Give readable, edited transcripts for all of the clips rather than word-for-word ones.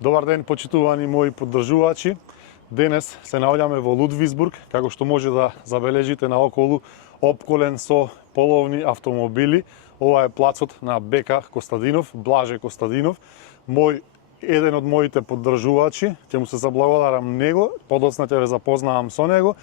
Добар ден, почитувани мои поддржувачи. Денес се наоѓаме во Лудвисбург, како што може да забележите наоколу, опколен со половни автомобили. Ова е плацот на Бека Костадинов, Блаже Костадинов, еден од моите поддржувачи. Ќе му се заблагодарам него, подоцна ќе ве запознавам со него,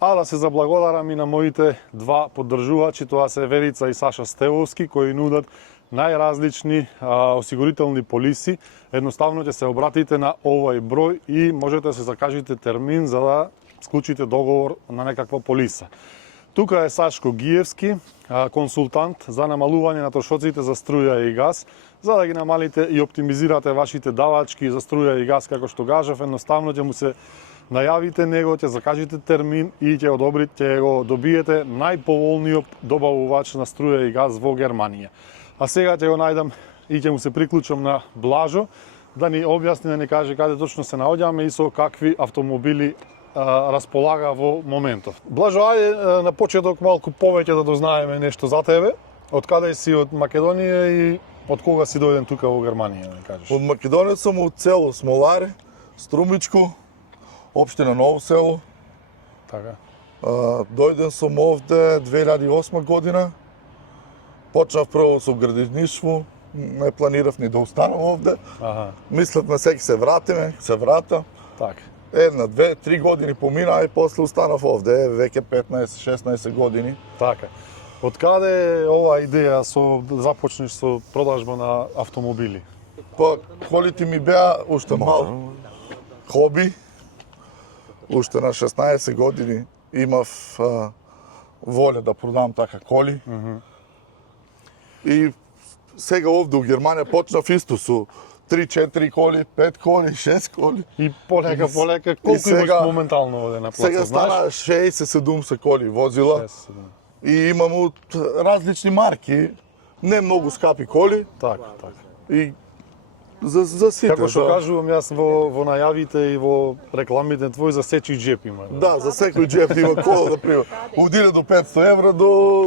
а да се заблагодарам и на моите два поддржувачи, тоа се Верица и Саша Стевовски, кои нудат најразлични осигурителни полиси. Едноставно ќе се обратите на овој број и можете да се закажете термин за да склучите договор на некаква полиса. Тука е Сашко Гиевски, консултант за намалување на трошоците за струја и газ, за да ги намалите и оптимизирате вашите давачки за струја и газ, како што кажав, едноставно ќе му се најавите него, ќе закажете термин и ќе го добиете најповолниот добавувач на струја и газ во Германија. А сега ќе го најдам и ќе му се приклучам на Блажо, да ни објасни, да ни каже каде точно се наоѓаме и со какви автомобили располага во моментов. Блажо, ајде на почеток малку повеќе да дознаеме нешто за тебе. Од каде си, од Македонија и од кога си дојден тука во Германија, да кажеш? Од Македонија сум од село Смоларе, Струмичко, општина Ново село. Така. Дојден сум овде 2008 година. Почнав прво со градинишство, не планирав ни да останам овде. Мислевме се ќе се вратиме, се врата. Така. Една, две, 3 години помина и после останав овде, веќе 15-16 години. Така. Од каде ова идеја започнеш со продажба на автомобили? Па, колите ми беа уште мал хоби. Уште на 16 години имав волја да продам така коли. И сега овде у Германија почнав исто со 3-4 коли, 5 коли, 6 коли. И полека, колку имаш моментално овде на плацот? Сега стана 60-70 коли возила. 6-7. И имам од различни марки, не многу скапи коли. Така. И за сите. Како што кажувам јас во најавите и во рекламите твои, за сечи джеп има. Да, за секој джеп има кола, например, од 1500 евра до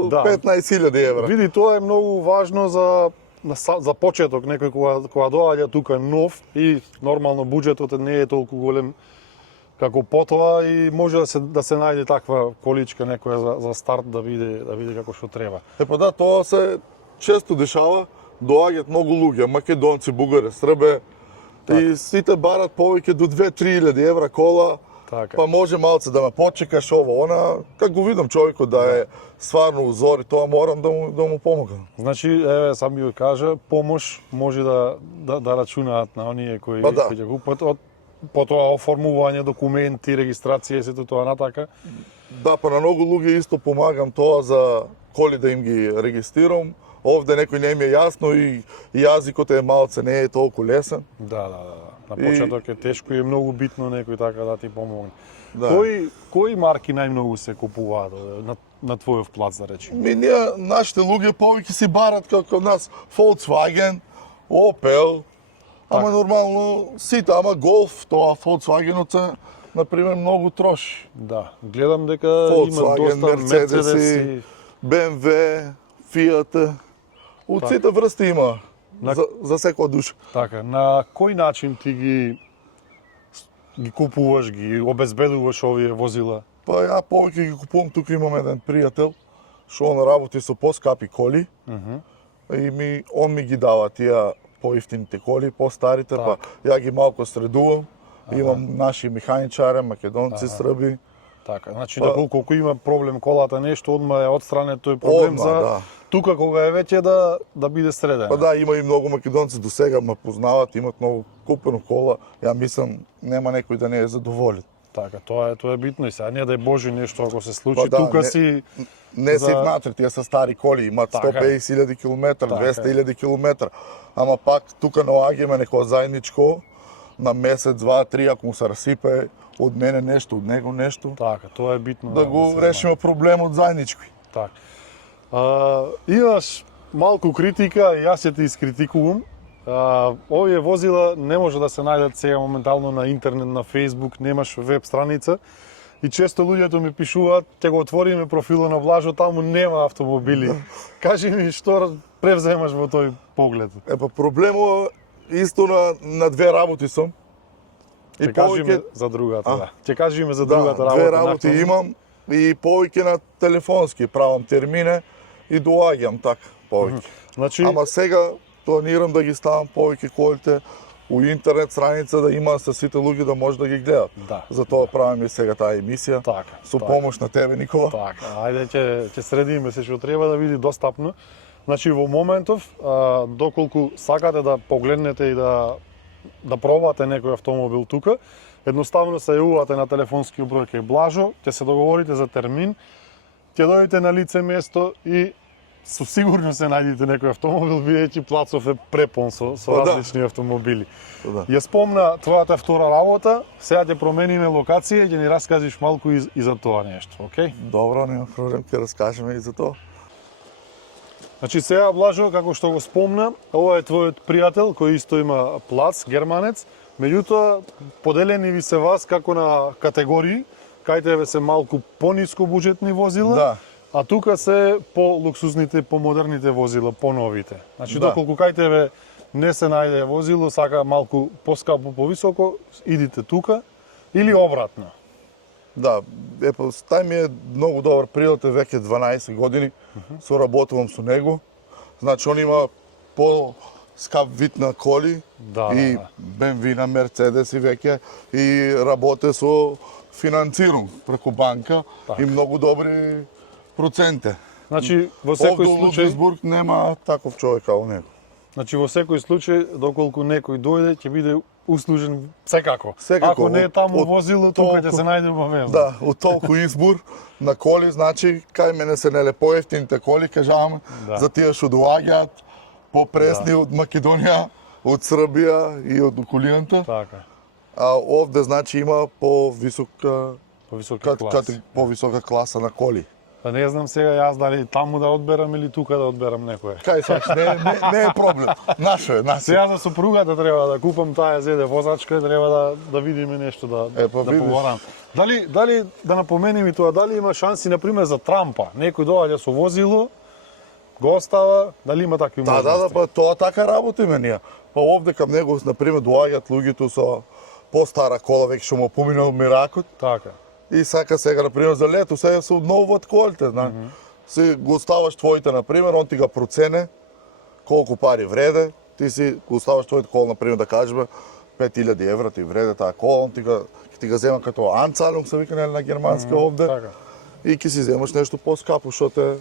15.000 евра. Види, тоа е многу важно за почеток, некој кога доаѓа тука нов и нормално буџетот не е толку голем како потоа и може да се најде таква количка некоја за старт да биде како што треба. Па да, тоа се често дешава. Доаѓаат многу луѓе, македонци, бугари, србе, и сите барат повеќе до 2-3 евра кола, па може малце да ме почекаш ово, она, како го видам човекот да е стварно узор и тоа морам да му помогам. Значи, еве, сам ми го кажа, помош може да рачунаат на оние кои ќе купат, потоа оформување документи, регистрација и сето тоа натака. Да, па на многу луѓе исто помагам тоа за коли да им ги регистрирам. Овде некој не ми е јасно и јазикот е малце не е толку лесен. Да. На почеток е тешко и е многу битно некој така да ти помогне. Да. Кои марки најмногу се купуваат на твојов плац, да речеме? Ние, нашите луѓе повеќе си барат како нас Volkswagen, Opel, ама нормално сите, ама Golf, тоа Volkswagenот се, например, многу троши. Да, гледам дека има доста Mercedes, BMW, Fiat. Од сите врсти има, за секоја душа. Така, на кој начин ти ги купуваш, ги обезбедуваш овие возила? Па ја повеќе ги купувам, тука имам еден пријател, што он работи со поскапи коли, и он ми ги дава тие поевтините коли, постарите, па ја ги малку средувам, имам наши механичари, македонци, срби. Така, значи доколку има проблем колата нешто, одма е отстране тој проблем за тука кога е веќе да биде среден. Па да, има и многу македонци до сега ме познават, имат многу купено кола. Ја мислам нема некој да не е задоволен. Така, тоа е битно и сега не дај Боже нешто ако се случи, тука си не си внатре, тие се стари коли, имаат 150.000 км, 200.000 км. Ама пак тука наоѓаме некоја заедничко на месец, 2-3, ако му се расипе од мене нешто, од него нешто. Така, тоа е битно. Да го решиме проблемот заеднички. Така. Имаш малку критика и јас ќе те искритикувам. Овие возила не може да се најдат сега моментално на интернет, на Facebook, немаш веб страница. И често луѓето ми пишуваат, ќе го отвориме профилот на Блажо, таму нема автомобили. Кажи ми што превземаш во тој поглед. Па проблемот исто на две работи сум. Ќе кажеме за другата, да. Ќе кажеме за другата работа. Две работи имам и повеќе на телефонски правам термине и доаѓам така повеќе. Значи, ама сега планирам да ги ставам повеќе колите у интернет страница да има со сите луѓе да може да ги гледат. Да. Затоа правиме сега таа емисија. Така. Со помош на тебе, Никола. Така, ајде ќе средиме се што треба да биде достапно. Значи во моментов, доколку сакате да погледнете и да пробате некој автомобил тука, едноставно се јавувате на телефонски број кај Блажо, ќе се договорите за термин, ќе дојдете на лице место и со сигурно се најдете некој автомобил, бидејќи плацов е препон со различни автомобили. Ја спомна твојата втора работа, сега ќе промениме локација и ќе ни раскажеш малку и за тоа нешто, окей? Добро, нема проблем, ќе раскажеме и за тоа. Значи сега, Блажо, како што го спомна, ова е твојот пријател кој исто има плац, германец, меѓутоа поделени ви се вас како на категории, кај тебе се малку пониско буџетни возила, да. А тука се по-луксузните, по-модерните возила, по-новите. Значи, доколку кај тебе не се најде возило, сака малку поскапо, повисоко, идите тука, или обратно. Да, тај ми е многу добар пријател, веќе 12 години, соработувам со него. Значи, он има по-скап вид на коли, и BMW на Мерцедес и веќе, и работе со финансиран преку банка, и многу добри проценте. Значи, во секој случај... Овде во Лудвигсбург нема таков човек како него. Значи, во секој случај, доколку некој дојде, ќе биде услужен секако. Секако. Ако не е таму возило, тука ќе се најде обавезно. Да, од толку избор на коли, значи, кај мене се неле поевтините коли, кажам, за тие што доаѓаат, попресни од Македонија, од Србија и од околината. Така. А овде, значи, има по-висока класа на коли. Па не знам сега јас дали таму да одберам или тука да одберам некој. Кај сакаш, не е проблем. Наше е, наше. Сега за сопругата треба да купам таа ZD возачка, треба да видиме нешто да поговорам. Дали да напоменем и тоа, дали има шанси на пример за Трампа, некој доаѓа со возило, го остава, дали има такви можности? Да, тоа така работиме ние. Па овде кај него на пример доаѓаат луѓето со постара кола, веќе што му поминал миракот. Така. И сака сега, например, за лето, сега се обновуват колите, знаеш. Си го оставаш твоите, например, он ти ga процене колку пари вреде, ти си го оставаш твоите кола, например, да кажеме 5000 евра ти вреде таа кола, он ти ga зема като анцалунг, се вика на германска овде, и ќе си земаш нешто по-скапо, што те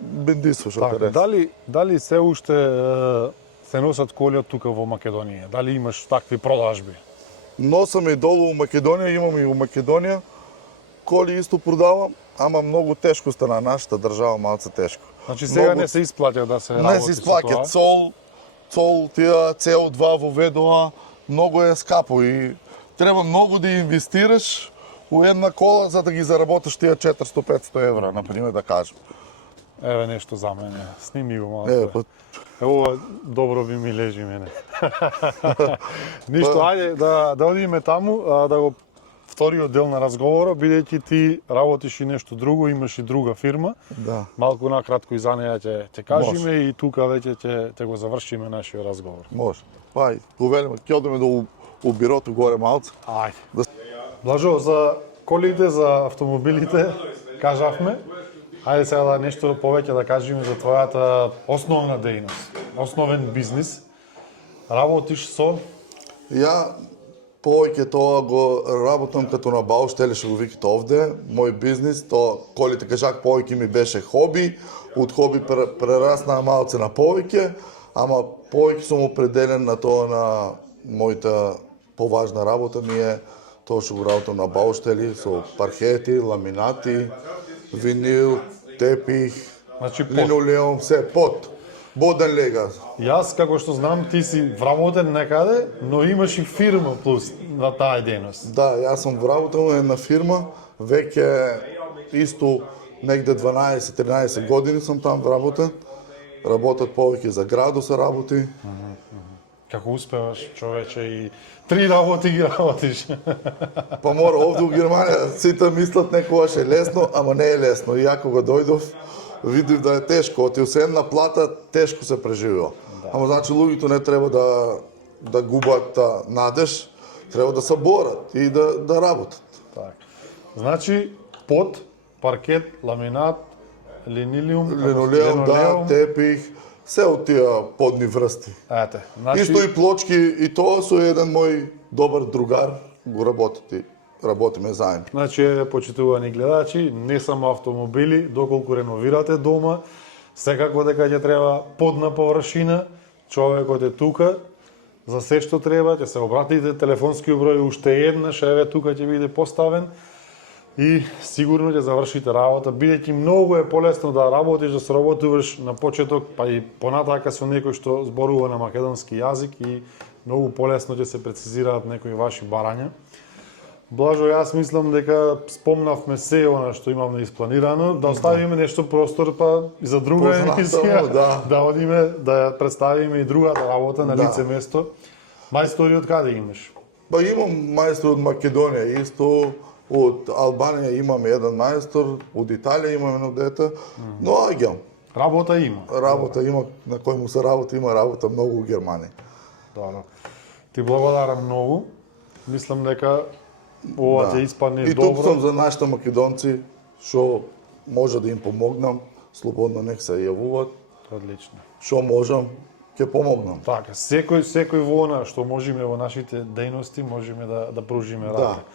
бендисва, што те реса. Дали се уште се носат коли од тука во Македонија? Дали имаш такви продажби? Носам и долу у Македонија, имам и у Македонија. Коли исто продавам, ама многу тешко стана нашата држава, малце тешко. Значи сега не се исплаќа да се работи со тоа? Не се исплаќа, цол, тие CO2 во ВДО, многу е скапо и треба многу да инвестираш у една кола за да ги заработиш тие 400-500 евра, например, да кажем. Еве нешто за мене, сними го малку. Ова добро би ми лежи мене. Ништо, ајде да одиме таму, да го вториот дел на разговорот, бидејќи ти работиш и нешто друго, имаш и друга фирма. Да. Малку накратко и за неја ќе кажеме и тука веќе ќе го завршиме нашиот разговор. Може. Ајде, повелиме, ќе одиме до у бирото горе малце. Ајде. Блажо, за колите, за автомобилите кажавме. Ајде сега да нешто повеќе да кажеме за твојата основна дејност, основен бизнис. Работиш со? Ја повеќе тоа го работам като на Baustelle, што го викате овде. Мој бизнис, тоа колите кажак повеќе ми беше хоби, од хоби прерасна малце на повеќе, ама повеќе сум определен на тоа на мојата поважна работа ми е тоа што го работам на Baustelle со паркети, ламинати, винил, тепих, линолеум, се под. Боден лега. Јас, како што знам, ти си вработен некаде, но имаш и фирма плюс на таа дејност. Да, јас сум вработен на една фирма, веќе исто негде 12-13 години сум там вработен. Работат повеќе за градо се работи. Како успеваш, човече, и 3 работи ги работиш? Па мора, овде у Германија сите мислат некогаш е лесно, ама не е лесно. И ја кога дојдов, видив да е тешко. Оти освен на плата, тешко се преживува. Ама значи луѓето не треба да губат надеж, треба да се борат и да работат. Така. Значи под, паркет, ламинат, линолеум, да, тепих, се од тие подни врсти. Ете, значи Исто и плочки, и тоа со еден мој добар другар го работиме заедно. Значи, почитувани гледачи, не само автомобили, доколку реновирате дома, секако дека ќе треба подна површина, човекот е тука, за се што треба, ќе се обратите, телефонски број уште еднаш, еве тука ќе биде поставен и сигурно ќе завршите работа, бидејќи многу е полесно да работиш, да сработуваш на почеток, па и понатака со некој што зборува на македонски јазик и многу полесно ќе се прецизираат некои ваши барања. Блажо, јас мислам дека спомнавме се она што имаме испланирано, да оставиме нешто простор па и за друга емисија, да одиме да представиме и другата работа на лице место. Мајстори од каде имаш? Па имам мајстор од Македонија, исто од Албанија имаме еден мајстор, од Италија имаме едно дете, но аѓам. Работа има. Работа има, на кој му се работа, има работа многу у Германија. Добро. Ти благодарам многу. Мислам дека ова ќе испадне добро. И тук сум за нашите македонци, што може да им помогнам, слободно нек се јавуваат. Одлично. Што можам, ќе помогнам. Така, секој вона што можеме во нашите дејности, можеме да пружиме рака.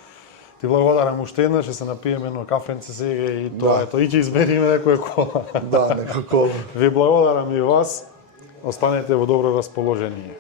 Ти благодарам уште еднаш, ќе се напиеме едно кафенце сега и тоа ето, и ќе избериме некоја кола. Да, некоја кола. Ви благодарам и вас. Останете во добро расположение.